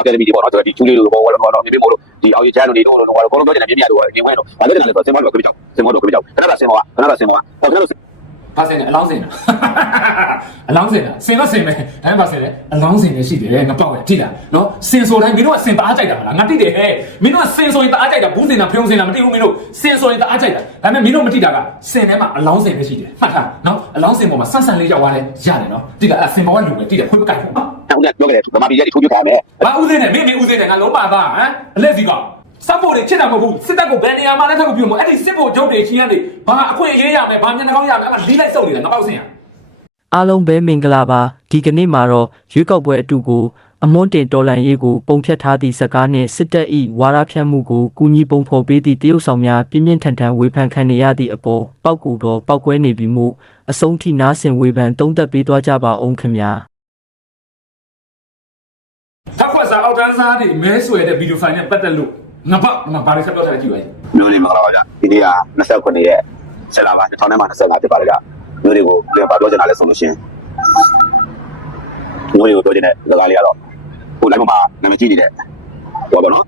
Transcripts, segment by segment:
အကယ်ဒမီတွေပေါ့နော်ကျွန်တော်ဒီချူလေးလိုပေါ့ဟောတော့မြေမေမို့လို့ဒီအော်ရီချန်တို့တွေတော့တော့ဘောလုံးပြောနေတာမြေမြတ်တို့နေဝင်တော့ဘာလို့လဲဆိုတော့စင်မောတော့ခပြကြောက်စင်မောတော့ခပြကြောက်ခဏကစင်မောကခဏကစင်မောကဟောကျွန်တော်ဘာစင်လဲအလောင်းစင်တာအလောင်းစင်တာစင်တော့စင်ပဲအဲဘာစင်လဲအလောင်းစင်လည်းရှိတယ်ငါပေါက်ရတိလားနော်စင်ဆိုတိုင်းမင်းတို့ကစင်တအားကြိုက်တာမလားငါတိတယ်ဟဲ့မင်းတို့ကစင်ဆိုရင်တအားကြိုက်တာဘူးစင်တာဖျုံစင်တာမတိဘူးမင်းတို့စင်ဆိုရင်တအားကြိုက်တာဒါပေမဲ့မင်းတို့မတိတာကစင်ထဲမှာအလောင်းစင်ပဲရှိတယ်မှတ်ထားနော်အလောင်းစင်ပေါ်မှာဆန့်ဆန့်လေးရောက်သွားတယ်ရတယ်နော်တိလားအဲ့စင်ပေါ်ကလူပဲတိတယ်ခွေးပကိုက် ပေါ့နော်အဲ့ဒါပြောခဲ့တယ်ဗမာပြည်ရဲ့ဒီချူပြထားမယ်ဘာဦးစင်းနဲ့မင်းမင်းဦးစင်းနဲ့ငါလုံးပါသားဟမ်အလက်စီကစပ်ဖို့တွေချစ်တာမဟုတ်ဘူးစစ်တပ်ကိုဘယ်နေရာမှာလဲထပ်ကိုပြုံမို့အဲ့ဒီစစ်ဖို့ဂျုတ်တွေချင်းကနေဘာအခွင့်အရေးရမယ်ဘာမျက်နှာကောင်းရမယ်အဲ့မှာလီးလိုက်စုပ်နေတာငါပေါက်စင်ရအားလုံးပဲမင်္ဂလာပါဒီကနေ့မှာတော့ရွေးကောက်ပွဲအတူကိုအမွန်တင်တော်လန်ရေးကိုပုံဖြတ်ထားသည့်စကားနှင့်စစ်တပ်၏ဝါရဖြန့်မှုကိုကူညီပုံဖော်ပေးသည့်တရုတ်ဆောင်များပြင်းပြင်းထန်ထန်ဝေဖန်ခံနေရသည့်အပေါ်ပောက်ကူတော်ပောက်ကွဲနေပြီမို့အဆုံးထိနားဆင်ဝေဖန်တုံးသက်ပေးသွားကြပါအောင်ခင်ဗျာ စားအောက်တန်းစားတွေမဲဆွဲတဲ့ဗီဒီယိုဖိုင်နဲ့ပတ်သက်လို့ငါပေါက်ငါဘာလေးဆက်ပြောထားကြည့်ပါဦးမျိုးလေးမင်္ဂလာပါဗျဒီနေ့က29ရက်ဆက်လာပါ2000နဲ့မှ25ဖြစ်ပါလေဗျမျိုးတွေကိုပြန်ပါပြောချင်တာလဲဆိုလို့ရှင်မျိုးတွေကိုပြောချင်တဲ့စကားလေးကတော့ဟို live မှာနာမည်ကြီးနေတဲ့ဟောပါနော်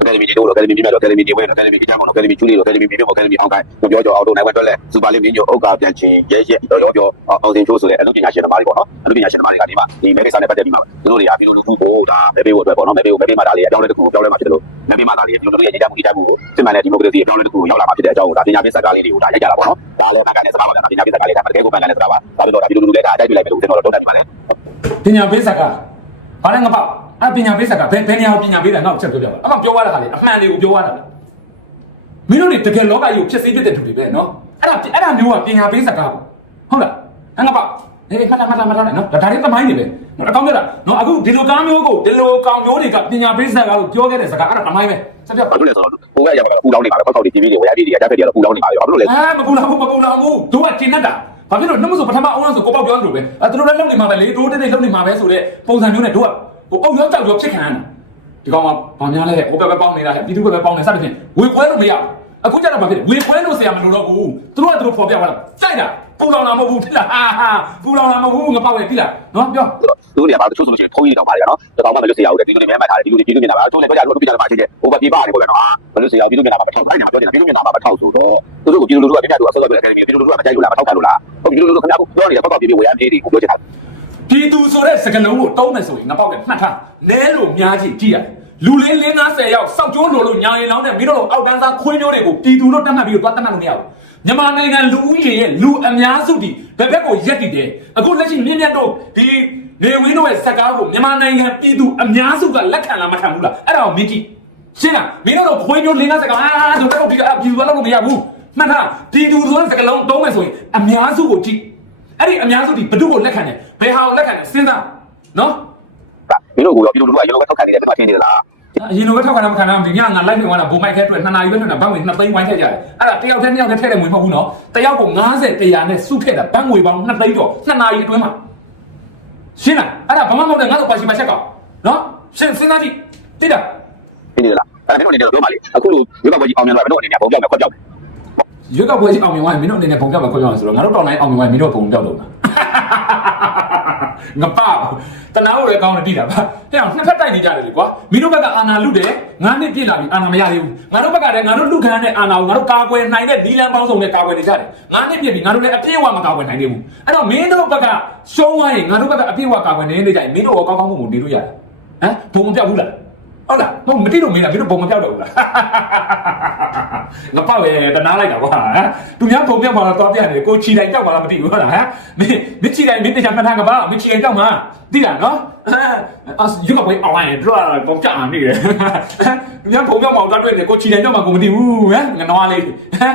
အကယ်ဒမီဒီတို့အကယ်ဒမီပြတ်တော့အကယ်ဒမီဒီဝဲအကယ်ဒမီကြောင်းတော့အကယ်ဒမီချူလီအကယ်ဒမီပြည်အကယ်ဒမီအောင်ကိုင်းပြောကြောအောင်တော့နိုင်ဝက်တွက်လဲစူပါလီမင်းညိုအုတ်ကပြန်ချင်းရဲရဲတော်ရောပြောအောင်စင်ချိုးဆိုတဲ့အလုပ်ပညာရှင်သမားတွေပေါ့နော်အလုပ်ပညာရှင်သမားတွေကဒီမှာဒီမဲကိစ္စနဲ့ပတ်သက်ပြီးမှသူတို့တွေကဒီလိုလူခုကိုဒါမဲပေးဖို့အတွက်ပေါ့နော်မဲပေးဖို့မဲပေးမှဒါလေးအကြောင်းလေးတစ်ခုကိုပြောင်းလဲမှဖြစ်တယ်လို့မဲပေးမှဒါလေးဒီလိုလူရဲ့ရေးကြမှုရေးကြမှုကိုစစ်မှန်တဲ့ဒီမိုကရေစီအကြောင်းလေးတစ်ခုကိုရောက်လာမှဖြစ်တဲ့အကြောင်းကိုဒါပညာပေးစကားလေးတွေကိုဒါရိုက်ကြတာပေါ့နော်ဒါလည်းမှန်ကန်တဲ့စကားပါဗျာပညာပေးစကားလေးဒါတကယ်ကိုမှန်ကန်တဲ့စကားပါဒါပြီးတော့ဒါဒီလိုလူတွေဒါအတိုက်ပြလိုက်မယ်လို့ကျွန်တော်တို့တော့တတ်နေပါလေပညာပေးစကားဘာလဲငါပေါက် အဲ့ပညာပေးစကားဘယ်ဘယ်နေရာကိုပညာပေးတာငါ့ကိုချက်ပြောပြပါအမှပြောရတာဟာလေအမှန်တွေကိုပြောရတာလေမင်းတို့တွေတကယ်လောကကြီးကိုဖြစ်စေဖြစ်တဲ့သူတွေပဲနော်အဲ့ဒါအဲ့ဒါမျိုးကပညာပေးစကားပေါ့ဟုတ်လားအဲ့ငါပေါက်ဟေးခဏခဏခဏနော်ဒါဒါလေးသမိုင်းနေပဲနော်အကောင်းကြတာနော်အခုဒီလိုကားမျိုးကိုဒီလိုကောင်မျိုးတွေကပညာပေးစကားကိုပြောခဲ့တဲ့စကားအဲ့ဒါသမိုင်းပဲဆက်ပြဘာလို့လဲဆိုတော့ဟိုကရောက်လာပူလောင်းနေပါပဲပောက်ပေါက်တွေ TV တွေဝယ်ရပြည်တွေအကြက်ဖက်တွေကတော့ပူလောင်းနေပါပဲဘာလို့လဲအဲမကူလာဘူးမကူလာဘူးတို့ကကျင်တတ်တာဘာဖြစ်လို့နှမဆိုပထမအောင်ဆိုကိုပေါက်ပြောသလိုပဲအဲသူတို့လည်းလုံနေမှာပဲလေတို့တိတ်တိတ်လုံနေမှာပဲဆိုတဲ့ပုံစံမျိုးနဲ့တို့က ဟိုအုပ်ရောကြောက်ရောဖြစ်ခံရတာဒီကောင်ကဘာများလဲဟိုဘက်ပဲပေါင်းနေတာဟဲ့ပြည်သူဘက်ပဲပေါင်းနေစသဖြင့်ဝေပွဲလို့မရအခုကျတော့ဘာဖြစ်လဲဝေပွဲလို့ဆရာမလို့တော့ဘူးသူတို့ကသူတို့ဖော်ပြသွားတာတိုက်တာပူလောင်လာမဟုတ်ဘူးဖြစ်လားဟာဟာပူလောင်လာမဟုတ်ဘူးငါပေါက်ရဲ့ဖြစ်လားနော်ပြောသူတို့တွေကဘာလို့ချိုးဆိုလို့ရှိရင်ဖုန်းကြီးတောင်ပါလေနော်တကောင်မှမလွတ်စေရဘူးတဲ့ဒီလိုတွေမဲမှတ်ထားတယ်ဒီလိုတွေပြည်သူမြင်တာပါချိုးလေကြောက်ကြလို့ပြည်သားမှာချင်းချင်းဟိုဘပြေးပါတယ်ပေါ့ဗျာနော်မလွတ်စေရဘူးပြည်သူမြင်တာပါမထောက်ဘူးအဲ့ဒါပြောနေတာပြည်သူမြင်တာပါမထောက်ဆိုတော့သူတို့ကပြည်သူလူထုကပြပြသူအဆောက်အအုံအကယ်ဒမီပြည်သူလူထုကမကြိုက်လို့လားမထောက်ခံလို့လားဟုတ်ပြည်သူလူထုခင်ဗျားပြောနေတဲ့ပောက်ပေါက်ပြေးပြေးဝယ်ရပြေးတွေကိုပြောချင်တာ ပြည်သူဆိုတဲ့စကားလုံးကိုတုံးမယ်ဆိုရင်ငါပေါက်တယ်မှတ်ထားနဲလို့များကြီးကြည့်ရတယ်လူလေးလေး50ရောက်စောက်ကျိုးလိုလို့ညာရင်လောင်းတဲ့မင်းတို့လိုအောက်တန်းစားခွေးမျိုးတွေကိုပြည်သူတို့တတ်မှတ်ပြီးတော့တတ်မှတ်လို့မရဘူးမြန်မာနိုင်ငံလူဦးရေရဲ့လူအများစုဒီဘက်ဘက်ကိုရက်တည်တယ်အခုလက်ရှိမြင့်မြတ်တို့ဒီနေဝင်းတို့ရဲ့စကားကိုမြန်မာနိုင်ငံပြည်သူအများစုကလက်ခံလာမခံဘူးလားအဲ့ဒါကိုမင်းကြည့်ရှင်းလားမင်းတို့လိုခွေးမျိုးလေး50ကအာတို့တော့ဒီကပြည်သူကလောက်လို့မရဘူးမှတ်ထားပြည်သူဆိုတဲ့စကားလုံးတုံးမယ်ဆိုရင်အများစုကိုကြည့် အဲ့ဒီအများစုဒီဘ누구ကိုလက်ခံတယ်ဘယ်ဟာကိုလက်ခံတယ်စဉ်းစားနော်မင်းတို့ကပြည်သူလူထုကရေလိုပဲထောက်ခံနေတယ်ဒီမှာထင်နေလားအရင်လိုပဲထောက်ခံတာမခံတာမဒီညငါ live ပြင်သွားတာဘုံမိုက်ခဲအတွက်နှစ်နာရီပဲထွက်တာဘန်းငွေ2သိန်းဝိုင်းထည့်ကြတယ်အဲ့ဒါတယောက်တည်းတယောက်တည်းထည့်တယ်ငွေမဟုတ်ဘူးနော်တယောက်ကို90တရာနဲ့စုထည့်တာဘန်းငွေပေါင်း2သိန်းတော့နှစ်နာရီအတွင်းမှာရှင်းလားအဲ့ဒါဘာမှမဟုတ်တဲ့ငါတို့ပါရှိမချက်ကောင်နော်ရှင်းစဉ်းစားကြည့်တိတာထင်နေလားအဲ့မင်းတို့အနေနဲ့ပြောပါလေအခုလိုရွေးကောက်ပွဲကြီးအောင်မြင်လာမင်းတို့အနေနဲ့ပုံပြောက်မယ်ခွက်ပြောက်မယ် ရွေးကောက်ပွဲကြီးအောင်မြင်သွားရင်မင်းတို့အနေနဲ့ပုံပြမှာခွင့်ရအောင်ဆိုတော့ငါတို့တောင်းတိုင်းအောင်မြင်သွားရင်မင်းတို့ပုံပြောက်လို့လားငါပါတနာကိုလည်းကောင်းတယ်တိတာပါတဲ့အောင်နှစ်ဖက်တိုက်နေကြတယ်လေကွာမင်းတို့ဘက်ကအာနာလုတယ်ငါနှစ်ပြစ်လာပြီအာနာမရသေးဘူးငါတို့ဘက်ကလည်းငါတို့လူခံတဲ့အာနာကိုငါတို့ကာကွယ်နိုင်တဲ့နီလန်ပေါင်းစုံနဲ့ကာကွယ်နေကြတယ်ငါနှစ်ပြစ်ပြီငါတို့လည်းအပြည့်အဝမကာကွယ်နိုင်သေးဘူးအဲ့တော့မင်းတို့ဘက်ကရှုံးသွားရင်ငါတို့ဘက်ကအပြည့်အဝကာကွယ်နေနေကြရင်မင်းတို့ရောကောင်းကောင်းမှုကိုနေလို့ရတယ်ဟမ်ဘုံမပြောက်ဘူးလား ဟုတ်လားမဟုတ်မတိလို့မင်းလားမင်းတို့ဘုံမပြောက်တော့ဘူးလားငါပေါ့ရဲတနာလိုက်တာကွာဟမ်သူများပုံပြတ်ပါတော့တော့ပြနေကိုချီတိုင်ကြောက်ပါလားမသိဘူးဟုတ်လားဟမ်မင်းမချီတိုင်မင်းတရားမှတ်ထားကပါမချီတိုင်ကြောက်မှာသိလားနော်အာယူကပွဲအောင်ရင်တို့ပုံပြအောင်နေတယ်သူများပုံပြတ်ပါတော့တွေ့နေကိုချီတိုင်ကြောက်မှာကိုမသိဘူးဟမ်ငါနွားလေးဟမ်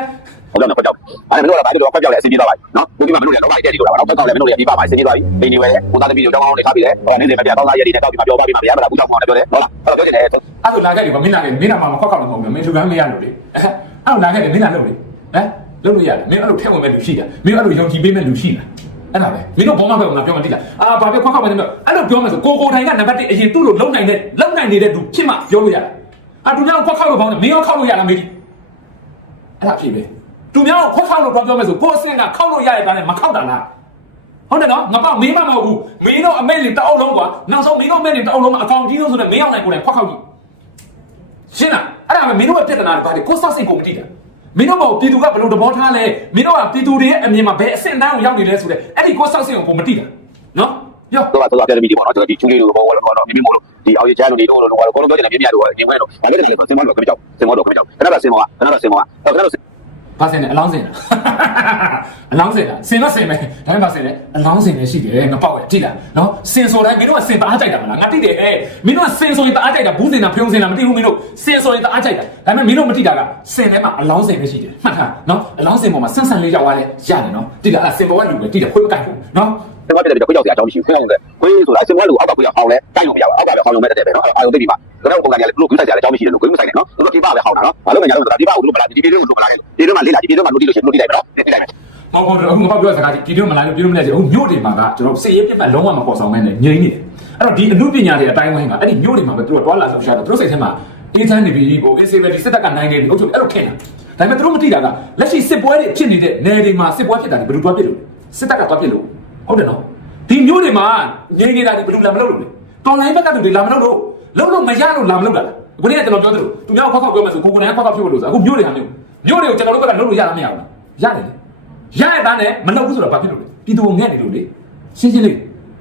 ဟုတ်တယ်ခွက်ပြောက်အဲ့မင်းတို့ကဘာလို့ခွက်ပြောက်လဲအစီအပြေးသွားပါနော်ဒီမှာမင်းတို့လည်းတော့ပါတက်ဒီလိုလာပါတော့ခွက်ပြောက်လဲမင်းတို့လည်းပြပါပါအစီအပြေးသွားပြီနေနေပဲကိုသားသမီးတို့တောင်းအောင်လေးထားပြီလေဟောနေနေမပြတောင်းသားရည်တွေတောက်ပြီးပြောပါပြီမဗျာမလားဘူးတောင်းအောင်လည်းပြောတယ်ဟုတ်လားဟုတ်ပြောနေတယ်အဲ့ဒါလာခဲ့တယ်ဗမင်းလာခဲ့မင်းလာမှာမခွက်ခောက်လို့မဟုတ်ဘူးမင်းလူကမ်းမရလို့လေအဲ့ဒါလာခဲ့တယ်မင်းလာလို့လေဟမ်လုပ်လို့ရတယ်မင်းအဲ့လိုထည့်ဝင်မဲ့လူရှိတာမင်းအဲ့လိုယုံကြည်ပေးမဲ့လူရှိလားအဲ့ဒါပဲမင်းတို့ဘောမဘက်ကိုငါပြောမှတိလားအာဘာပြောခွက်ခောက်မယ်မအဲ့လိုပြောမယ်ဆိုကိုကိုတိုင်ကနံပါတ်1အရင်သူ့လိုလုံနိုင်တဲ့လုံနိုင်နေတဲ့သူဖြစ်မှပြောလို့ရတယ်အာသူများခွက်ခောက်လို့ဘောင်းတယ်မင်းရောခောက်လို့ရလားမေးဒီအဲ့ဒါဖြစ်ပဲ သူများခွက်ခောက်လို့ပြောမယ်ဆိုကိုအစင်ကခောက်လို့ရတဲ့တာနဲ့မခောက်တာလားဟုတ်တယ်နော်ငါပေါ့မင်းမမဟုတ်ဘူးမင်းတို့အမေလင်တအုပ်လုံးကွာနောက်ဆုံးမင်းတို့အမေလင်တအုပ်လုံးမှာအကောင်ကြီးဆုံးဆိုတဲ့မင်းအောင်နိုင်ကိုယ်တိုင်ခွက်ခောက်ကြည့်ရှင်းလားအဲ့ဒါပဲမင်းတို့ရဲ့ပြဿနာတွေပါတယ်ကိုစောက်စိတ်ကိုမတိတာမင်းတို့ဘောပြည်သူကဘယ်လိုသဘောထားလဲမင်းတို့ကပြည်သူတွေရဲ့အမြင်မှာဘယ်အဆင့်အတန်းကိုရောက်နေလဲဆိုတဲ့အဲ့ဒီကိုစောက်စိတ်ကိုမတိတာနော်ပြောတော့တော့အပြည့်မီဒီပေါ့နော်ကျွန်တော်ဒီချူလေးလိုပေါ့တော့တော့မိမိမို့လို့ဒီအောင်ရချမ်းလို့နေတော့တော့တော့ကိုလိုပြောနေမြင်မြတ်တော့နေဝဲတော့ဒါလည်းလည်းစင်မောတော့ခမကြောက်စင်မောတော့ခမကြောက်ခဏတော့စင်မောကခဏတော့စင်မောကခဏတော့ ဘာစင်လဲအလောင်းစင်လားအလောင်းစင်လားစင်တော့စင်ပဲဒါပေမဲ့ဘာစင်လဲအလောင်းစင်လည်းရှိတယ်ငါပေါက်ရဲ့ကြည့်လားနော်စင်ဆိုတိုင်းမင်းတို့ကစင်တအားကြိုက်တာမလားငါတိတယ်ဟဲ့မင်းတို့ကစင်ဆိုရင်တအားကြိုက်တာဘူးစင်တာဖျုံစင်တာမသိဘူးမင်းတို့စင်ဆိုရင်တအားကြိုက်တာဒါပေမဲ့မင်းတို့မတိတာကစင်ထဲမှာအလောင်းစင်ပဲရှိတယ်မှတ်ထားနော်အလောင်းစင်ပေါ်မှာဆန်းဆန်းလေးရောက်သွားလဲရတယ်နော်တိတာအဲ့စင်ပေါ်ကလူပဲတိတယ်ခွေးမကိုက်ဘူးနော် စင်မောပြတယ်ကိုကြောက်စရာအကြောင်းမရှိဘူးခဏလုံးကိုဆိုတာစင်မောလို့အောက်ကကိုရအောင်လဲတိုက်လို့မရဘူးအောက်ကပဲဟောင်းလုံးမဲ့တဲ့ပဲနော်အာရုံသိပြီမှာကတော့ပုံစံရတယ်လို့ကိုဆိုင်စရာအကြောင်းမရှိတယ်လို့ကိုမဆိုင်နဲ့နော်တို့ဒီပါပဲဟောင်းတာနော်ဘာလို့လဲညာလို့ဆိုတာဒီပါကိုတို့မလားဒီပြေတို့လို့မလားဒီတို့မှလေးလာဒီပြေတို့မှလို့ဒီလို့ရှိရင်လို့ဒီလိုက်ပဲနော်ဒီလိုက်မယ်မဟုတ်ဘူးအခုငါပြောစကားကြီးဒီလိုမလာလို့ပြောလို့မရချင်ဘူးမြို့တွေမှာကကျွန်တော်စစ်ရေးပြတ်မှလုံးဝမပေါ်ဆောင်မဲနဲ့ငြိမ်းနေတယ်အဲ့တော့ဒီအမှုပညာတွေအတိုင်းဝိုင်းကအဲ့ဒီမြို့တွေမှာပဲသူတို့တွာလာဆောင်ရှာတယ်သူတို့စိတ်ထဲမှာအေးချမ်းနေပြီဟိုအင်းစေဗယ်ဒီစစ်တပ်ကနိုင်နေပြီအုပ်ချုပ်အဲ့လိုထင်တာဒါပေမဲ့သူတို့မသိတာကလက်ရှိစစ်ပွဲတွေဖြစ်နေတဲ့နယ်တွေမှာစစ်ပွဲဖြစ်တာတွေဘယ်လိုတွားပြစ်လို့စစ်တပ်ကတွားပြစ်လို့ ဟုတ်တယ်နော်ဒီမြို့တွေမှာငြိမ်းနေတာဒီဘယ်လိုလာမလုပ်လို့လဲတော်လိုင်းဘက်ကသူတွေလာမလုပ်လို့လုံးလုံးမရလို့လာမလုပ်တာခုနေ့ကကျွန်တော်ပြောသလိုသူများခေါက်ခေါက်ပြောမှဆိုကိုကိုနိုင်ခေါက်ခေါက်ဖြစ်လို့ဆိုအခုမြို့တွေဟာမျိုးမြို့တွေကိုကျွန်တော်တို့ဘက်ကလုပ်လို့ရတာမရဘူးလားရတယ်လေရရတဲ့နဲ့မလုပ်ဘူးဆိုတော့ဘာဖြစ်လို့လဲပြည်သူကိုငဲ့နေလို့လေရှင်းရှင်းလေး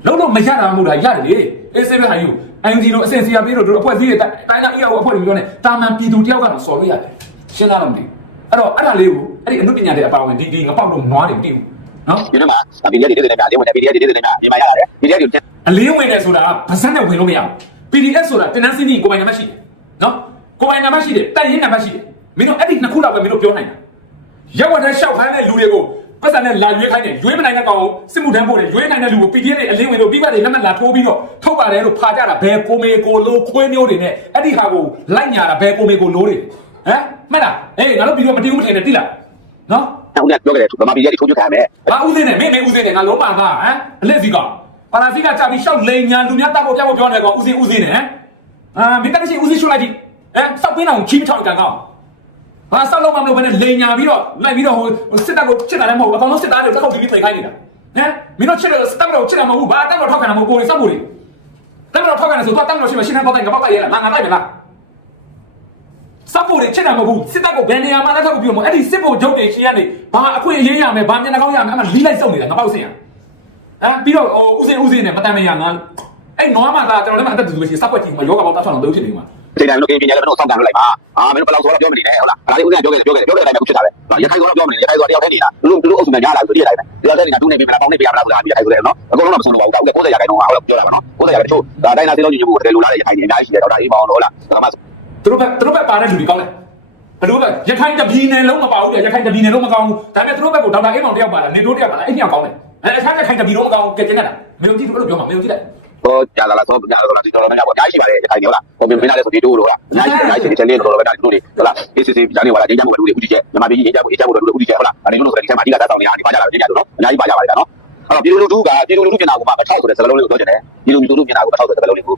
လုံးလုံးမရတာမဟုတ်တာရတယ်လေအေးစေးပဲဟာယူအန်ဂျီလိုအစင်စီယာပေးလို့တို့အဖွဲ့အစည်းတွေတိုင်းတိုင်းအီအောအဖွဲ့တွေပြောနေတာမန်ပြည်သူတယောက်ကတော့စော်လို့ရတယ်ရှင်းလားမသိအဲ့တော့အဲ့ဒါလေးကိုအဲ့ဒီအမှုပညာတွေအပါဝင်ဒီဒီငပေါက်လို့နွားတွေမသိဘူး နော်ဒီနေ့မှာဗီဒီယိုတွေတွေနေတယ်ဗီဒီယိုတွေတွေနေတယ်ဒီမှာရတယ်ဗီဒီယိုတွေအလင်းဝင်တယ်ဆိုတာဗစက်နဲ့ဝင်လို့မရဘူး PDF ဆိုတာတင်နန်းစင်းကြီးကိုပိုင်နံပါတ်ရှိတယ်နော်ကိုပိုင်နံပါတ်ရှိတယ်တိုင်ရင်နံပါတ်ရှိတယ်မင်းတို့အဲ့ဒီနှစ်ခုလောက်ပဲမင်းတို့ပြောနိုင်တာရောက်ဝတ်တဲ့ရှောက်ခိုင်းတဲ့လူတွေကိုပတ်စံနဲ့လာရွေးခိုင်းတယ်ရွေးမနိုင်တဲ့ကောင်ကိုစစ်မှုထမ်းပို့တယ်ရွေးနိုင်တဲ့လူကို PDF တွေအလင်းဝင်လို့ပြီးပါတွေလက်မှတ်လာထိုးပြီးတော့ထုတ်ပါတယ်လို့ဖာကြတာဘယ်ကိုမေကိုလိုခွေးမျိုးတွေနဲ့အဲ့ဒီဟာကိုလိုက်ညာတာဘယ်ကိုမေကိုလိုတွေဟမ်မှတ်လားအေးငါတို့ပြီးတော့မတီးဘူးမထင်နဲ့တိလားနော် အခုကပြောကြတယ်ဗမာဗီဒီယိုတွေထိုးပြခံမယ်။ဘာဥသိနေမင်းမင်းဥသိနေငါလုံးပါသားဟမ်အလက်စီကောင်ပါရာစီကကြာပြီးရှောက်လိန်ညာလူများတပ်ဖို့ပြဖို့ပြောနေကောင်ဥသိဥသိနေဟမ်အာမင်းတက်ရှိဥသိရှုလိုက်ကြည့်ဟမ်စောက်ပင်းအောင်ချီးထောက်ကန်ကောင်ဘာစောက်လုံးမမလို့ဘယ်နဲ့လိန်ညာပြီးတော့လိုက်ပြီးတော့ဟိုစစ်တပ်ကိုချစ်တာလည်းမဟုတ်ဘူးအကောင်လုံးစစ်သားတွေတက်ခေါက်ပြီးပြင်ခိုင်းနေတာဟမ်မင်းတို့ချစ်တယ်စစ်တပ်ကိုချစ်တာမဟုတ်ဘူးဘာတက်တော့ထောက်ကန်တာမဟုတ်ဘူးကိုယ်စောက်ဖို့တက်တော့ထောက်ကန်တယ်ဆိုတော့တက်တော့ရှိမှရှင်းနေပေါက်တိုင်းကပေါက်တိုင်းရလားငါငါလိုက်မလား စပ်ဖို့တွေချစ်တာမဟုတ်ဘူးစစ်တပ်ကိုဘယ်နေရာမှာလက်ထပ်ကိုပြောမအဲ့ဒီစစ်ဖို့ဂျုတ်တွေရှင်းရနေဘာအခွင့်အရေးရမယ်ဘာမျက်နှာကောင်းရမယ်အမှလီးလိုက်စုံနေတာငါပေါ့စင်ရအဲပြီးတော့ဟိုဥစဉ်ဥစဉ်နဲ့မတန်မရငါအဲ့နွားမသားကျွန်တော်လည်းမအသက်တူလို့ရှိရင်စပ်ပွက်ကြီးမှာယောဂပေါင်းတောက်ချောင်းတော့ဖြစ်နေမှာဒီတိုင်းလို့ပြင်ပြရတယ်မင်းတို့စောင့်ကန်လို့လိုက်ပါအာမင်းတို့ဘယ်လောက်ဆိုတော့ပြောမနေနဲ့ဟုတ်လားဒါလေးဦးကပြောခဲ့တယ်ပြောခဲ့တယ်ပြောခဲ့တယ်တိုင်းပဲခုဖြစ်တာပဲရခိုင်ဆိုတော့ပြောမနေရခိုင်ဆိုတော့တယောက်တည်းနေတာလူလူအုပ်စုနဲ့ညားလာပြီးတည်းတိုင်းပဲတယောက်တည်းနေတာတူနေပြီမလားပေါင်းနေပြရမလားဆိုတာပြီးရခိုင်ဆိုတယ်နော်အကုန်လုံးတော့မဆုံးတော့ဘူးကောက်90ရာခိုင်နှုန်းဟုတ်လားပြောတာပါနော်90ရာခိုင်နှုန်းဒါတိုင်းနာစင်းလုံးညီညွတ်မှုတကယ်လူလာတဲ့ရခိုင်နေအများကြီးရှိတယ်တော့ဒါအေးပါအောင်လို့ဟုတ်လားဒါမှ သူတို့ဘက်သူတို့ဘက်ပါတဲ့လူတွေကောင်းတယ်ဘယ်လိုပဲရခိုင်တပြည်နယ်လုံးမပါဘူးလေရခိုင်တပြည်နယ်လုံးမကောင်းဘူးဒါပေမဲ့သူတို့ဘက်ကိုဒေါက်တာအေးမောင်တယောက်ပါလားနေတိုးတယောက်ပါလားအဲ့ညောင်ကောင်းတယ်အဲအခါကျခိုင်တပြည်လုံးမကောင်းဘူးကြက်ကျနေတာမင်းတို့ကြည့်လို့ပြောမှာမင်းတို့ကြည့်လိုက်ဟောကြာလာလားဆိုကြာလာတော့ဒီတော်တော်များများပေါ့အများကြီးရှိပါတယ်ရခိုင်နေဟုတ်လားဟိုမင်းမင်းလာတဲ့ဆိုဒီတိုးလို့လားအများကြီးအများကြီးချက်လေးတော်တော်ပဲဒါဒီတို့တွေဟုတ်လားအေးစစ်စစ်ဂျာနေဝါလာဒိန်းချမ်းမှုတွေဦးတည်ချက်မြန်မာပြည်ကြီးအေးချမ်းမှုအေးချမ်းမှုတွေဦးတည်ချက်ဟုတ်လားဒါတွေလို့ဆိုတဲ့ဒီချက်မှာအဓိကသားဆောင်နေရတယ်ပါကြလာတယ်ကြလို့နော်အများကြီးပါကြပါတယ်နော်အဲ့တော့ပြည်လူလူကပြည်လူလူပြင်တာကမှအထောက်ဆိုတဲ့စကားလုံးလေးကိုပြောချင်တယ်ပြည်လူလူပြင်တာကအထောက်ဆိုတဲ့စကားလုံးလေးကို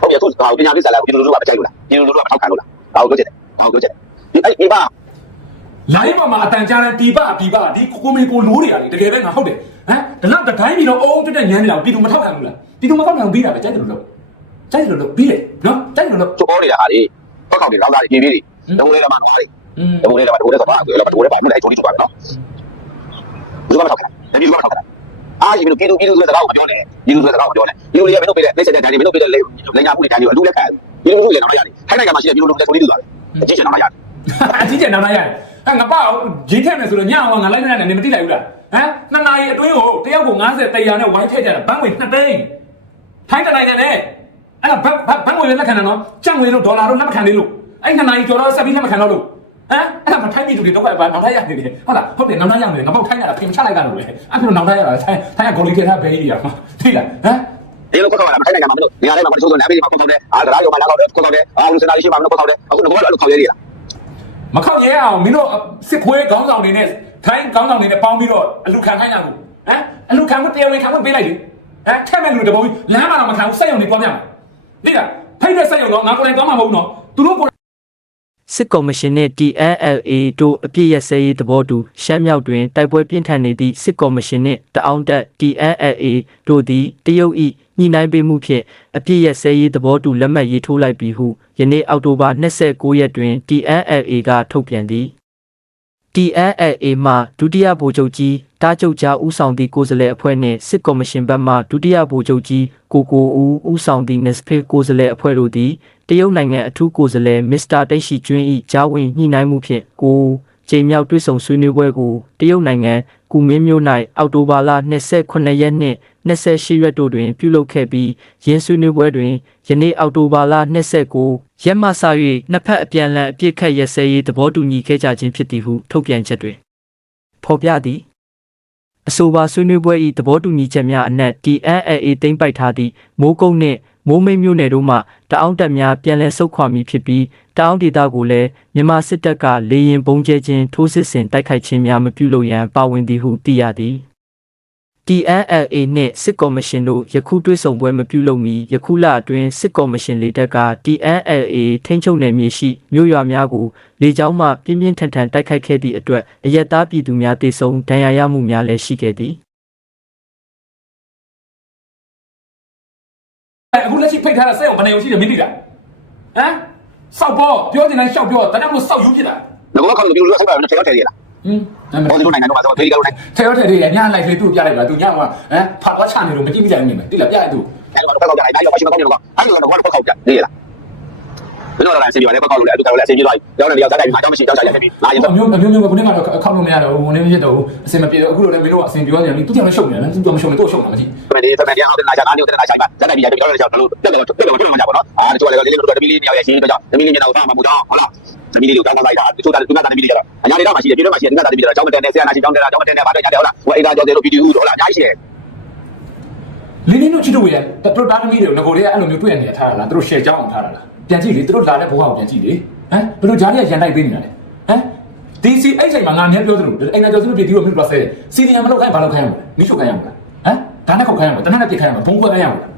ဟုတ်ပြီအခုဟာပညာလေးစားလာပြည်လူလူကမကြိုက်လို့လားပြည်လူလူကမထောက်ခံလို့လားဒါကိုပြောချင်တယ်ဒါကိုပြောချင်တယ်ဒီအဲ့ဒီပါလိုင်းပေါ်မှာအတန်ကြားတဲ့တီပတီပဒီကိုကိုမေကိုလိုးတွေရတယ်တကယ်ပဲငါဟုတ်တယ်ဟမ်ဒါတော့တိုင်းပြီးတော့အုံးတက်တက်ညမ်းနေတာပြည်သူမထောက်ခံဘူးလားပြည်သူမထောက်ခံပြီးတာပဲကြိုက်တယ်လို့လို့ကြိုက်တယ်လို့လို့ပြီးတယ်နော်ကြိုက်တယ်လို့လို့ချိုးပေါ်နေတာဟာလေပောက်ကောက်တွေလောက်သားတွေပြေးပြေးတွေတမိုးလေးကမှနော်လေอืมတမိုးလေးကမှတမိုးလေးဆိုတော့အဲ့လိုတမိုးလေးပါမင်းလည်းချိုးလေးချိုးပါမယ်နော်ဘူးကမထောက်ခံတယ်ပြည်သူကမထောက်ခံ အာဒီမင်းပြည်သူပြည်သူဆိုတဲ့စကားကိုမပြောနဲ့ပြည်သူဆိုတဲ့စကားကိုပြောနဲ့ပြည်သူတွေကမင်းတို့ပေးတဲ့လက်ဆက်တဲ့ဓာတ်တွေမင်းတို့ပေးတဲ့လက်ညာမှုတွေဓာတ်တွေအလူလက်ခံပြည်သူလူတွေလည်းတော့ရတယ်ထိုင်းနိုင်ငံမှာရှိတဲ့ပြည်သူလူတွေဆိုလေးတူပါတယ်အကြည့်ချင်တော့ရတယ်အကြီးကျယ်နောက်လိုက်ရတယ်ဟဲ့ငါပါဂျင်းထက်မယ်ဆိုတော့ညအောင်ငါလိုက်နေတယ်နေမသိလိုက်ဘူးလားဟမ်နှစ်နာရီအတွင်းကိုတယောက်ကို90တရားနဲ့ဝိုင်းထည့်ကြတာဘန်းဝင်2သိန်းထိုင်းတနိုင်ငံနဲ့အဲ့ဒါဘတ်ဘန်းဝင်လည်းလက်ခံတယ်နော်ကြံ့ဝင်လို့ဒေါ်လာတော့လက်မခံသေးလို့အဲ့နှစ်နာရီကျော်တော့ဆက်ပြီးလက်မခံတော့လို့ ဟမ်အဲ့ဒါမထိုင်းပြည်သူတွေတော့ပါနောက်ထပ်ရနေတယ်ဟုတ်လားဟုတ်တယ်နောက်ထပ်ရနေတယ်ငါပေါ့ထိုင်းရတာပြင်ချလိုက်တာလို့လေအဲ့ဒါနောက်ထပ်ရတာထိုင်းထိုင်းကဂိုလီကေထားဘဲကြီးရမှာသိလားဟမ်ဒီလိုကတော့ထိုင်းနိုင်ငံမှာမလို့နေရာတိုင်းမှာချိုးတော့နားမေးမှာပေါက်ပေါက်တယ်အာဒရာရောမှာလာတော့ပေါက်ပေါက်တယ်အာလူစနာလေးရှိမှာမလို့ပေါက်ပေါက်တယ်အခုတော့အဲ့လိုခေါ်ရည်ရမခောက်ရဲအောင်မင်းတို့စစ်ခွေးခေါင်းဆောင်တွေနဲ့ထိုင်းခေါင်းဆောင်တွေနဲ့ပေါင်းပြီးတော့အလူခံခိုင်းတာကိုဟမ်အလူခံမတရားဝင်ခံမပေးလိုက်လေဟမ်ထက်မဲ့လူတပုံလမ်းမှာတော့မခံဘူးစက်ရုံတွေတွားပြမယ်သိလားဖိတ်တဲ့စက်ရုံတော့ငါကိုယ်တိုင်တွားမှာမဟုတ်ဘူးနော်သူတို့ကို စစ်ကော်မရှင်နှင့် TNLA တို့အပြစ်ရစဲရေးသဘောတူရှမ်းမြောက်တွင်တိုက်ပွဲပြင်းထန်နေသည့်စစ်ကော်မရှင်နှင့်တအောင်းတပ် TNLA တို့သည်တရုတ်၏ညှိနှိုင်းပေးမှုဖြင့်အပြစ်ရစဲရေးသဘောတူလက်မှတ်ရေးထိုးလိုက်ပြီဟုယနေ့အောက်တိုဘာ29ရက်တွင် TNLA ကထုတ်ပြန်သည် TNLA မှဒုတိယဗိုလ်ချုပ်ကြီးတားချုပ်ကြားဦးဆောင်သည့်ကိုယ်စားလှယ်အဖွဲ့နှင့်စစ်ကော်မရှင်ဘက်မှဒုတိယဗိုလ်ချုပ်ကြီးကိုကိုဦးဦးဆောင်သည့် NSFE ကိုယ်စားလှယ်အဖွဲ့တို့သည်တ ရုတ်နိုင်ငံအထူးကိုယ်စားလှယ်မစ္စတာတိတ်ရှိကျွင်း၏ဂျာဝင်ညှိနှိုင်းမှုဖြင့်ကိုချိန်မြောက်တွေ့ဆုံဆွေးနွေးပွဲကိုတရုတ်နိုင်ငံကူမင်းမြို့၌အောက်တိုဘာလ29ရက်နှင့်28ရက်တို့တွင် ပြုလုပ်ခဲ့ပြီးရင်းဆွေးနွေးပွဲတွင်ယနေ့အောက်တိုဘာလ29ရက်မှစ၍နှစ်ဖက်အပြန်အလှန်အပြစ်ခတ်ရစဲရေးသဘောတူညီခဲ့ကြခြင်းဖြစ်သည်ဟုထုတ်ပြန်ချက်တွင်ဖော်ပြသည်အဆိုပါဆွေးနွေးပွဲ၏သဘောတူညီချက်များအနက် TNLA သိမ်းပိုက်ထားသည့်မိုးကုတ်နှင့် မိုးမိတ်မြို့နယ်တို့မှတအောင်းတပ်များပြန်လည်ဆုတ်ခွာမည်ဖြစ်ပြီးတအောင်းဒေသကိုလည်းမြန်မာစစ်တပ်ကလေရင်ပုံကျဲခြင်းထိုးစစ်ဆင်တိုက်ခိုက်ခြင်းများမပြုလုပ်ရန်ပါဝင်သည်ဟုသိရသည် TNLA နှင့်စစ်ကော်မရှင်တို့ယခုတွေ့ဆုံပွဲမပြုလုပ်မီယခုလအတွင်းစစ်ကော်မရှင်လေတပ်က TNLA ထိန်းချုပ်နယ်မြေရှိမြို့ရွာများကိုလေကြောင်းမှပြင်းပြင်းထန်ထန်တိုက်ခိုက်ခဲ့သည့်အတွက်အရက်သားပြည်သူများတေဆုံးဒဏ်ရာရမှုများလည်းရှိခဲ့သည် အခုလက်ရှိဖိတ်ထားတဲ့စိတ်အောင်ဘယ်နေရှိတယ်မင်းသိလားဟမ်စောက်ပေါ်ပြောချင်တိုင်းရှောက်ပြောဒါကြောင့်မို့စောက်ယူဖြစ်တာငါကခေါင်းပြောလို့ဆက်ပါတော့ထဲရောက်ထဲရလားဟင်းနာမည်ဟောဒီလိုနိုင်ငံတော့ဆိုဖေးကတော့နိုင်ထဲရောက်ထဲတွေညလိုက်လေသူ့ပြလိုက်ပါသူညကဟမ်ဖာသွားချနေလို့မကြည့်မိကြဘူးမြင်မယ်တိလားပြလိုက်သူအဲ့တော့တော့ကြတယ်ဒါရောမရှိမကောင်းနေတော့အဲ့လိုတော့တော့ခောက်ကြနေရလား ဘယ်တော့လဲဆင်ပြရတယ်ပောက်လို့လေအဲ့ဒါကလည်းဆင်ပြသွားရောင်းနေရောက်ကြတယ်ဒီမှာတော့မရှိတော့ကြရတယ်ပြီငါရင်အမျိုးအမျိုးမျိုးခုနေ့ကတော့ခောက်လို့မရတော့ဘူးဝင်နေမဖြစ်တော့ဘူးအစင်မပြေအခုလိုလည်းမင်းတို့အစင်ပြောနေတယ်သူကြောင့်ရှုပ်နေတယ်သူကြောင့်မရှုပ်နေတော့ရှုပ်တာမကြည့်မင်းဒီတမန်တရားအောင်တဲ့နာချာနာနေတဲ့နာချာပါဇက်တယ်ပြရတယ်ပြောရတဲ့ကြောင့်လို့တက်တယ်တက်တယ်ပြောမှာပါနော်အာတို့လည်းလေးလေးတို့တမီလေးမြောက်ရဲ့ရှိတော့ကြောင့်တမီလေးမြေတော့ဖာမမှုတော့ဟုတ်လားတမီလေးကိုကန်းလိုက်တာသူကသူကတမီလေးကြတော့အညာလေးတော့မှရှိတယ်ပြေတော့မှရှိတယ်သူကတမီလေးကြတော့ကျောင်းမတက်နဲ့ဆရာနာရှိကျောင်းတက်တာကျောင်းမတက်နဲ့ဗာတော့ညာတယ်ဟုတ်လားဟိုအိဒါကျော်တယ်လို့ဗီဒီယိုဟုတ်လားအများကြီးရှိတယ်လင်းလင်းတို့ချစ်တို့ရဲ့တို့တာသမီးတွေကိုငကိုတွေကအဲ့လိုမျိုးတွေ့ရနေတာထားတာလားတို့ share ကြောင်းအောင်ထားတာလား ပြန်ကြည့်လေတို့လာတဲ့ဘဝကိုပြန်ကြည့်လေဟမ်ဘယ်လိုဂျားတွေကရန်တိုက်ပေးနေတာလဲဟမ်ဒီစီအဲ့ချိန်မှာငါများပြောသလိုအဲ့ငါကြောင့်သူတို့ပြည်သူကိုမြို့တော့ဆဲစီဒီယံမလောက်ခိုင်းဘာလောက်ခိုင်းရမလဲမိချုပ်ခိုင်းရမလားဟမ်ဒါနဲ့ခုတ်ခိုင်းရမလားတနက်နဲ့ပြစ်ခိုင်းရမလားဘုံခွဲခိုင်းရမလား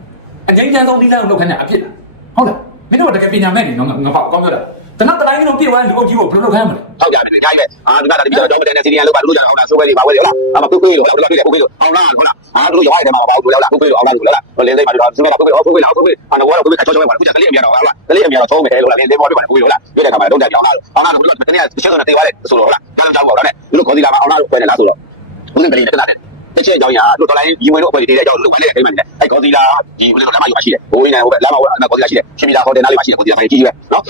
အငိမ့်ချမ်းဆုံးဒီလမ်းကိုလောက်ခိုင်းတဲ့အဖြစ်လားဟုတ်လားမင်းတို့ကတကယ်ပညာမဲ့နေနော်ငါပေါ့ကောင်းပြောတာ တနက်တိုင်းလုံးပြည့်သွားလူအုပ်ကြီးကိုဘယ်လိုလုပ်ခိုင်းရမလဲဟုတ်ကြပြီအများကြီးပဲအာဒီကတည်းကကျောင်းမတက်နဲ့စီဒီယန်လောက်ပါလို့ကြတော့ဟုတ်လားဆိုပဲဒီပါဝဲဟုတ်လားအာမပုတ်ပေးလို့ဟုတ်လားပုတ်ပေးလို့ဟုတ်လားဟုတ်လားအာတို့ရွာရဲမှာမပေါ့ဘူးလားပုတ်ပေးလို့အောင်လားဟုတ်လားလင်းလေးမှာတော့စမပါပုတ်ပေးပုတ်ပေးလားပုတ်ပေးအာတော့တော့ပုတ်ပေးချောချောပဲပါခုကကလေးအမြတော့ဟုတ်လားကလေးအမြတော့သုံးမယ်လို့လားလင်းလေးပေါ်ပြပါပုတ်ပေးလို့ဟုတ်လားပြတဲ့ခါမှာတော့တက်ပြောင်းလာအောင်လားတို့ကတကယ်ရှင်းတော့တေးသွားတယ်ဆိုတော့ဟုတ်လားကြောင်းကြောင်းပေါ့နော်တို့ခေါ်စီလာမှာအောင်လားလို့ပြောနေလားဆိုတော့ဘုရင်ကလေးကနာတယ်တစ်ချက်ကြောင်းရတို့တော်လိုင်းဒီဝင်တို့အဖွဲ့တွေတဲ့အကြောင်းလို့ဝင်နေတဲ့အိမ်မှာနေအဲ့ခေါ်စီလာဒီဦးလေးတို့လမ်းမကြီးမှာရှိတယ်ဘိုးင်းနေဟိုဘက်လမ်းမခေါ်စီလာရှိတယ်ရှင်မီလာဟိုတယ်နားလေးမှာရှိတယ်ခေါ်စီလာကြီးကြီးပဲနော်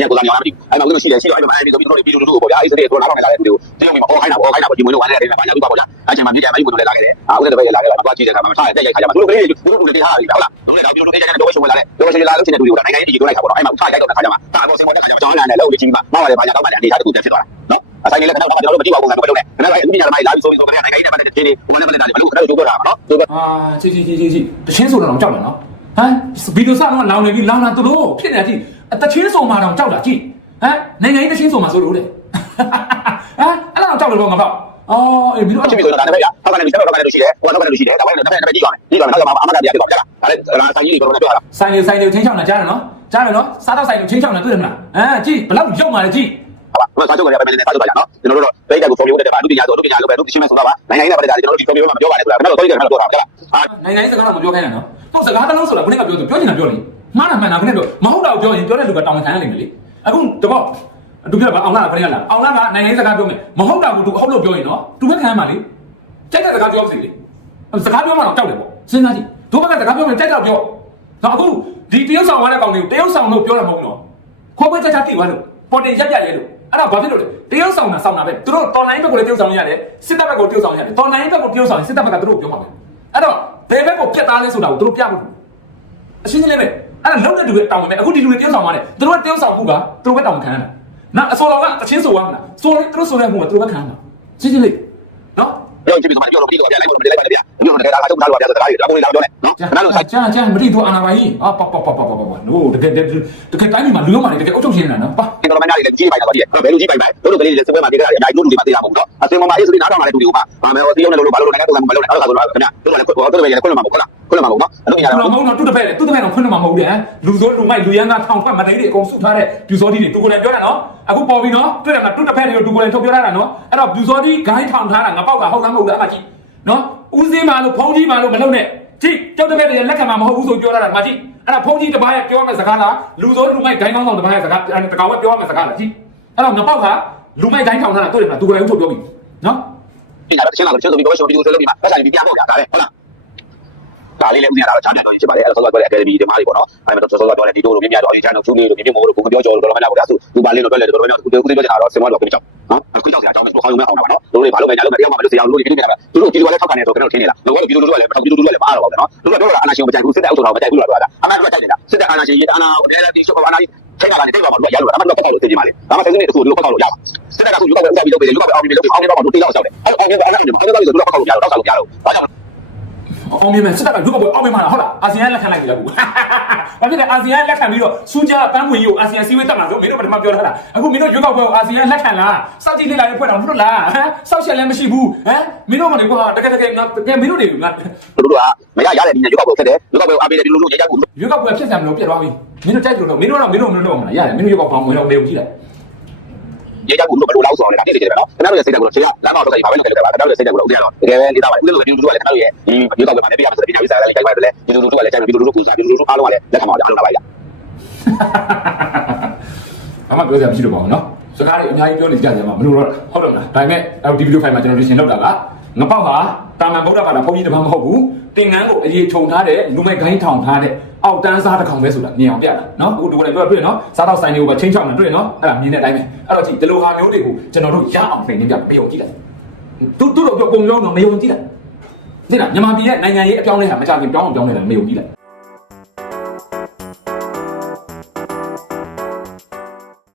မင်းကကိုလာမြောင်းပြီအဲ့မှာဦးလေးရှိတယ်ရှိတော့အဲ့မှာအဲ့ဒီဆိုပြီးတော့ပြီးလူလူကိုပေါ့ဗျာအဲ့ဒီဆိုတော့နားထောင်လာတဲ့လူတွေကိုတရုတ်မှာပေါ်ခိုင်းတာပေါ်ခိုင်းတာပေါ့ဒီမွေးလို့ဝမ်းနေတဲ့အိမ်မှာဘာညာပြီးပါပေါ့ဗျာအဲ့ချိန်မှာမြေကြမ်းမကြီးဝင်လို့လည်းလာခဲ့တယ်အာဦးလေးတပည့်လာခဲ့တာတော့ကြည့်တယ်ကမှာထားတဲ့ရိုက်ခါကြမှာတို့ကလေးတွေတို့တို့တွေထားပြီဟုတ်လားတို့လည်းတော့ပြီးတော့တေးကြတဲ့တော့ရှုံးလာတယ်တော့ရှုံးလာလို့ချင်းတဲ့လူတွေကနိုင်ငံရေးကြီးကိုလိုက်တာပေါ့နော်အဲ့မှာထားရိုက်တော့တဲ့ခါကြမှာဒါတော့ဆင်ပေါ်တဲ့ခါကြမှာကျောင်းလာတယ်လို့ကြီးမှာမောက်ရတယ်ဘာညာတော့ဘာညာအနေထားတစ်ခုတည်းဖြစ်သွားတာနော်အဆိုင်လေးလည်းကတော့ကျွန်တော်တို့မကြည့်ပါဘူးငါတို့လုပ်နေ။ဒါပေမဲ့အမှုညာမိုင်းလာပြီးဆိုပြီးဆိုကြတဲ့နိုင်ငံရေးနဲ့ပတ်သက်တဲ့ခြေတွေဘုံနဲ့ပတ်သက်တာတွေဘယ်လိုခဏတို့ပြောတာမှာနော်။တို့ကအာချီချီချီချီချီတချင်းဆိုတော့ကြောက်တယ်နော် ဟမ်ဗီဒီယိုစတော့လောင်နေပြီလောင်လာသူတို့ဖြစ်နေကြည့်တချင်းဆိုမှတော့ကြောက်တာကြည့်ဟမ်နိုင်ငံရေးတချင်းဆိုမှဆိုလို့တဲ့ဟမ်အဲ့လောက်ကြောက်တယ်တော့ငါပေါ့အော်အေးဗီဒီယိုချင်းပြီးဆိုတော့ဒါလည်းဗျာ။ဟောက်ကလည်းဆက်တော့ကတော့ရှိတယ်။ဟိုကတော့လည်းရှိတယ်။ဒါပိုင်းလည်းတစ်ဖက်တစ်ဖက်ကြည့်ကြမယ်။ကြည့်ကြမယ်။နောက်ကမှအမကပြပြတော့ဗျာ။ဒါလည်းဒါဆိုင်ကြီးတွေကတော့ပြောတာဆိုင်နေဆိုင်နေချင်းချောင်းလာကြားတယ်နော်ကြားတယ်နော်စားတော့ဆိုင်နေချင်းချောင်းလာတွေ့တယ်မလားအဲကြည့်ဘလောက်ရုပ်မာလဲကြည့်။ ဟုတ်ပါ။ဟိုစာချုပ်ကလည်းပဲနေစာချုပ်ပါကြနော်။ကျွန်တော်တို့တော့ဒိတ်တက်ကိုဖော်ပြတဲ့ပါလူပညာတို့လူပညာလိုပဲလူရှင်းမဲ့ဆိုတော့ပါ။နိုင်ငံရေးနဲ့ပတ်သက်တာကျွန်တော်တို့ဒီဖော်ပြမှာပြောပါတယ်ဆိုတာ။ကျွန်တော်တို့တော့တော့ပြောတာဗျာ။ဟာနိုင်ငံရေးစကားတော့မပြောခိုင်းနဲ့နော်ဟုတ်စကားတစ်လုံးဆိုတာခုနကပြောသူပြောချင်တာပြောလေမှားတာမှန်တာခုနကပြောမဟုတ်တာကိုပြောရင်ပြောတဲ့လူကတောင်းခံရလိမ့်မယ်လေအခုတော့သူပြောပါအောင်လားခရီးလားအောင်လားကနိုင်ငံရေးစကားပြောမယ်မဟုတ်တာကိုသူအဟုတ်လို့ပြောရင်နော်သူပဲခံရမှာလေကြိုက်တဲ့စကားပြောစီလေစကားပြောမှတော့ကြောက်တယ်ပေါ့စဉ်းစားကြည့်တို့ဘက်ကစကားပြောမယ်ကြိုက်တော့ပြောတော့အခုဒီတရုတ်ဆောင်ဝါတဲ့ကောင်တွေကိုတရုတ်ဆောင်လို့ပြောတာမဟုတ်ဘူးနော်ခေါ်ပွဲကြကြတိသွားလို့ပေါ်တင်ရက်ပြရဲလို့ အဲ့ဒါဘာဖြစ်လို့လဲတရုတ်ဆောင်တာဆောင်တာပဲသူတို့တော်လိုင်းဘက်ကိုလည်းတရုတ်ဆောင်ရတယ်စစ်တပ်ဘက်ကိုတရုတ်ဆောင်ရတယ်တော်လိုင်းဘက်ကိုတရုတ်ဆောင်စစ်တပ်ဘက်ကသူတို့ပြောမှာပဲအဲ့တော့ဘယ်ဘက်ကိုပြတ်သားလဲဆိုတာကိုသူတို့ပြဖို့အရှင်းရှင်းလေးပဲအဲ့ဒါလုံးတဲ့လူတွေတောင်းမယ်အခုဒီလူတွေတရုတ်ဆောင်ပါတယ်သူတို့ကတရုတ်ဆောင်မှုကသူတို့ပဲတောင်းခံရတာနောက်အစောတော်ကတချင်းဆိုရမလားဆိုရင်သူတို့ဆိုတဲ့မှုကသူတို့ပဲခံရမှာရှင်းရှင်းလေးနော်ပြောချင်ပြီးမှပြောလို့ပြီးတော့ဗျာလိုက်လို့မလိုက်ပါနဲ့ဗျာ။မ ဒီလိုတကယ်ဒါကချုပ်ထားလို့ပြတဲ့စကားတွေဒါကိုလည်းလာပြောနေနော်ခဏလို့ဆိုင်ကြာကြာမတိတော့အာနာပါကြီးအာပပပပပပပနိုးတကယ်တကယ်တိုင်းပြည်မှာလူရောမှာတကယ်အုပ်ချုပ်ရှင်နေတာနော်ပါဒီတော်မများလေးလည်းကြီးပိုင်တာပါကြီးဘယ်လိုကြီးပိုင်ပိုင်တို့တို့ကလေးတွေစပွဲမှာဒီကရာတို့လူတွေမသိရမှာဘူးနော်အစင်မမအေးဆိုပြီးနားထောင်လာတဲ့လူတွေကမှမမေစီယုံနဲ့လို့ဘာလို့နိုင်ငံတော်ကမလို့အဲ့ဒါဆိုတော့ခင်ဗျတို့လည်းတို့လည်းခွင့်လို့မှာမဟုတ်လားခွင့်လို့မှာမဟုတ်နော်အဲ့လိုညာသူတော့တော့မဟုတ်တော့သူ့တပည့်သူ့တပည့်တော့ခွင့်တော့မှာမဟုတ်တယ်လူစိုးလူမိုက်လူရန်ကထောင်ထွက်မတိုင်းတွေအကုန်စုထားတဲ့ပြူစောတီတွေသူကိုယ်လည်းပြောတာနော်အခုပေါ်ပြီနော်တွေ့တယ်မလားသူ့တပည့်တွေကိုသူကိုယ်လည်းထုတ်ပြောတာနော်အဲ့တော့ပြူစောတီဂိုင်းထောင်ထားတာငါပေါက်ကဟုတ်လားမဟုတ်လားအမကြီးနော် ဦးစင်းပါလို့ဖုံးကြီးပါလို့မလုပ်နဲ့ကြည့်ကျောက်တပည့်တွေလက်ခံမှာမဟုတ်ဘူးဆိုပြောတာမကြည့်အဲ့ဒါဖုံးကြီးတစ်ပါးရဲ့ပြောမယ့်စကားလားလူစိုးလူမိုက်ဂိုင်းကောင်းဆောင်တစ်ပါးရဲ့စကားတကောင်ကပြောမယ့်စကားလားကြည့်အဲ့တော့ငါပေါက်ကလူမိုက်ဂိုင်းထောင်ထားတာတွေ့တယ်မလားသူကိုယ်လည်းထုတ်ပြောပြီနော်ဒီကတော့ချင်းလာချင်းဆိုပြီးတော့ရှိုးဒီလိုဆိုလို့ဒီမှာပတ်ဆိုင်ပြီးပြဖို့ရတာလေဟုတ်လား ဒါလေးလည်းဦးရတာတော့ချမ်းတယ်တော့ဖြစ်ပါလေအဲ့ဒါဆောစောပြောတဲ့အကယ်ဒမီဒီမားတွေပေါ့နော်အဲ့ဒါတော့ဆောစောပြောတဲ့ဒီတို့လိုမြင်မြတော့ဒီချမ်းတော့ချူလေးလိုမြင်မြမို့လို့ကိုပြောကြောလို့တော်တော်များများပေါ့ဒါဆိုသူပါလေးလို့ပြောလဲတော်တော်များများသူသူပြောချင်တာတော့စင်မတော့ပြကြောက်နော်အခုကြောက်စရာအကြောင်းဆိုခေါင်းလုံးမဲ့အောင်တာပါနော်တို့တွေဘာလို့ပဲညာလို့ပဲတရားမှမလို့ဆရာတို့တွေပြနေတယ်သူတို့ဒီလိုလည်းထောက်ခံနေတော့ကျွန်တော်ထင်နေတာတော့ဒီလိုလိုလည်းဒီလိုလိုလည်းမအားတော့ပါဘူးနော်သူတို့ပြောတာအာနာရှင်မကြိုက်ဘူးစစ်တပ်အုပ်ချုပ်တော်မကြိုက်ဘူးလို့ပြောတာအမှန်ကကြိုက်နေတာစစ်တပ်အာနာရှင်ရေးအာနာဟိုတဲဒီချုပ်အာနာထိုင်လာတယ်တိတ်ပါမှာလို့ရလို့အမှန်တော့ပတ်လို့သိကြပါလေဒါမှဆက်စနေတခုဒီလိုပတ်လို့ရပါစစ်တပ်ကဆိုလူကပဲဥပဒေလုပ်ပေးတယ်လူကပဲအောင်ပြီးလုပ်အောင်နေတော့တို့တိရောက်လျှောက်တယ်အဲ့အောင်နေအာနာရှင်ဘာလို့လဲဆိုတော့ပတ်လို့ရတော့တောက်ဆောက်လို့ရတော့ဘာကြောင့် အောင်မြင်မယ်စစ်တပ်ကလူကပေါ်အောင်မြင်မှာလားဟုတ်လားအာဆီယံလက်ခံလိုက်ပြီလားဘူးဘာဖြစ်လဲအာဆီယံလက်ခံပြီးတော့စူးကြပန်းဝင်ကြီးကိုအာဆီယံစီးဝေးတက်မှာဆိုမင်းတို့ပထမပြောထားတာအခုမင်းတို့ရွေးကောက်ပွဲကိုအာဆီယံလက်ခံလားစောက်ကြည့်လေ့လာရေးဖွဲ့တော်လွတ်လားဟမ်စောက်ရှက်လည်းမရှိဘူးဟမ်မင်းတို့မနေကွာတကယ်တကယ်ငါတကယ်မင်းတို့တွေကငါတို့တို့ကမရရတဲ့ဒီနေ့ရုပ်ောက်ပွဲဖြစ်တယ်ရုပ်ောက်ပွဲအားပေးတယ်ဒီလိုလိုရေးကြဘူးရွေးကောက်ပွဲဖြစ်စံမလို့ပြတ်သွားပြီမင်းတို့ကြိုက်ကြလို့တော့မင်းတို့တော့မင်းတို့မလို့မလားရတယ်မင်းတို့ရွေးကောက်ပွဲဝင်တော့နေုံကြည့်လိုက် ရေးကြဘူးလို့ဘယ်လိုလောက်ဆိုတော့လည်းဒါပြည့်နေတယ်နော်ခင်ဗျားတို့ရဲ့စိတ်ဓာတ်ကိုချင်းလမ်းမတော့ဆိုင်ဘာပဲလုပ်ကြတယ်ပါခင်ဗျားတို့ရဲ့စိတ်ဓာတ်ကိုဥဒရတော့တကယ်ပဲလေးသားပါတယ်ဥဒလို့ဒီလူတို့ကလည်းခင်ဗျားတို့ရဲ့ဒီရုပ်ောက်ပွဲမှာလည်းပြရမယ်ဆိုတဲ့ဒီစာလေးကြိုက်ပါတယ်လေဒီလူတို့ကလည်းကြိုက်တယ်ဒီလူတို့ကလည်းဒီလူတို့အားလုံးကလည်းလက်ခံပါကြအောင်လာပါရအမှပြောစရာမရှိတော့ပါဘူးနော်စကားတွေအများကြီးပြောနေကြကြမှာမလို့တော့ဟုတ်တယ်မလားဒါပေမဲ့ဒီဗီဒီယိုဖိုင်မှာကျွန်တော်တို့ရှင်းလောက်တာကငပောက်ဟာ တာမန်ဗုဒ္ဓဘာသာဘုန်းကြီးတစ်ပါးမဟုတ်ဘူးတင်ငန်းကိုအရေးခြုံထားတဲ့လူမိုက်ဂိုင်းထောင်ထားတဲ့အောက်တန်းစားတစ်ကောင်ပဲဆိုတာမြင်အောင်ပြတာနော်အခုဒီကိုလည်းပြောတွေ့နော်စားတော့ဆိုင်တွေကိုပဲချင်းချောင်းနေတွေ့နော်အဲ့ဒါမြင်တဲ့အတိုင်းပဲအဲ့တော့ကြည့်ဒီလိုဟာမျိုးတွေကိုကျွန်တော်တို့ရအောင်ပြင်နေပြမယုံကြည့်လိုက်သူသူတို့ပြောပုံပြောတော့မယုံကြည့်လိုက်ဒီလားမြန်မာပြည်ရဲ့နိုင်ငံရေးအပြောင်းလဲဟာမကြခင်ပြောင်းအောင်ပြောင်းလဲတာမယုံကြည့်လိုက်